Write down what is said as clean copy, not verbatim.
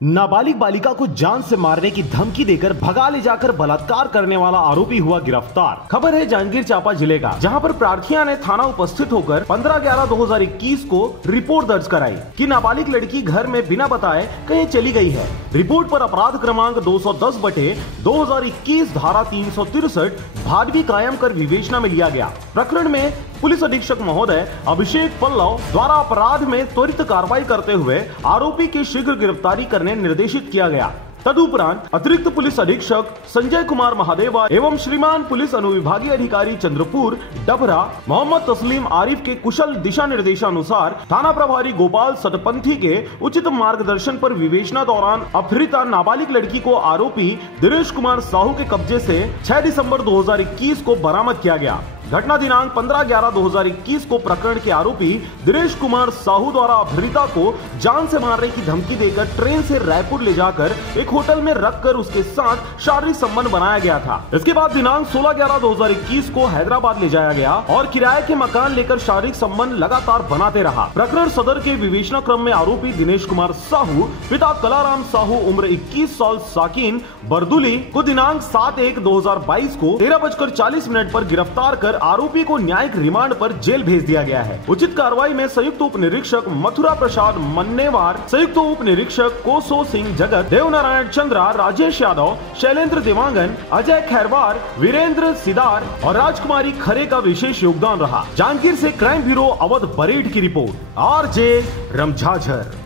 नाबालिग बालिका को जान से मारने की धमकी देकर भगा ले जाकर बलात्कार करने वाला आरोपी हुआ गिरफ्तार। खबर है जांजगीर चांपा जिले का, जहां पर प्रार्थिया ने थाना उपस्थित होकर 15/11/2021 को रिपोर्ट दर्ज कराई कि नाबालिग लड़की घर में बिना बताए कहीं चली गई है। रिपोर्ट पर अपराध क्रमांक 210/2021 धारा 363 भादवी कायम कर विवेचना में लिया गया। प्रकरण में पुलिस अधीक्षक महोदय अभिषेक पल्लव द्वारा अपराध में त्वरित कार्रवाई करते हुए आरोपी की शीघ्र गिरफ्तारी करने निर्देशित किया गया। तदुपरांत अतिरिक्त पुलिस अधीक्षक संजय कुमार महादेवा एवं श्रीमान पुलिस अनुविभागीय अधिकारी चंद्रपुर डभरा मोहम्मद तस्लीम आरिफ के कुशल दिशा निर्देशानुसार थाना प्रभारी गोपाल सतपंथी के उचित मार्गदर्शन पर विवेचना दौरान अपहृता नाबालिग लड़की को आरोपी दिनेश कुमार साहू के कब्जे से 6 दिसंबर 2021 को बरामद किया गया। घटना दिनांक 15/11/2021 को प्रकरण के आरोपी दिनेश कुमार साहू द्वारा अपहृता को जान से मारने की धमकी देकर ट्रेन से रायपुर ले जाकर एक होटल में रखकर उसके साथ शारीरिक संबंध बनाया गया था। इसके बाद दिनांक 16/11/2021 को हैदराबाद ले जाया गया और किराए के मकान लेकर शारीरिक संबंध लगातार बनाते रहा। प्रकरण सदर के विवेचना क्रम में आरोपी दिनेश कुमार साहू पिता कलाराम साहू उम्र 21 साल साकिन बरदुली को दिनांक 7/1/2022 को 13:40 पर गिरफ्तार कर आरोपी को न्यायिक रिमांड पर जेल भेज दिया गया है। उचित कार्रवाई में संयुक्त उप निरीक्षक मथुरा प्रसाद मन्नेवार, संयुक्त उप निरीक्षक कोसो सिंह जगत, देवनारायण चंद्रा, राजेश यादव, शैलेंद्र देवांगन, अजय खैरवार, वीरेंद्र सिदार और राजकुमारी खरे का विशेष योगदान रहा। जांजगीर से क्राइम ब्यूरो अवध बरेड की रिपोर्ट, RJ रमझाझर।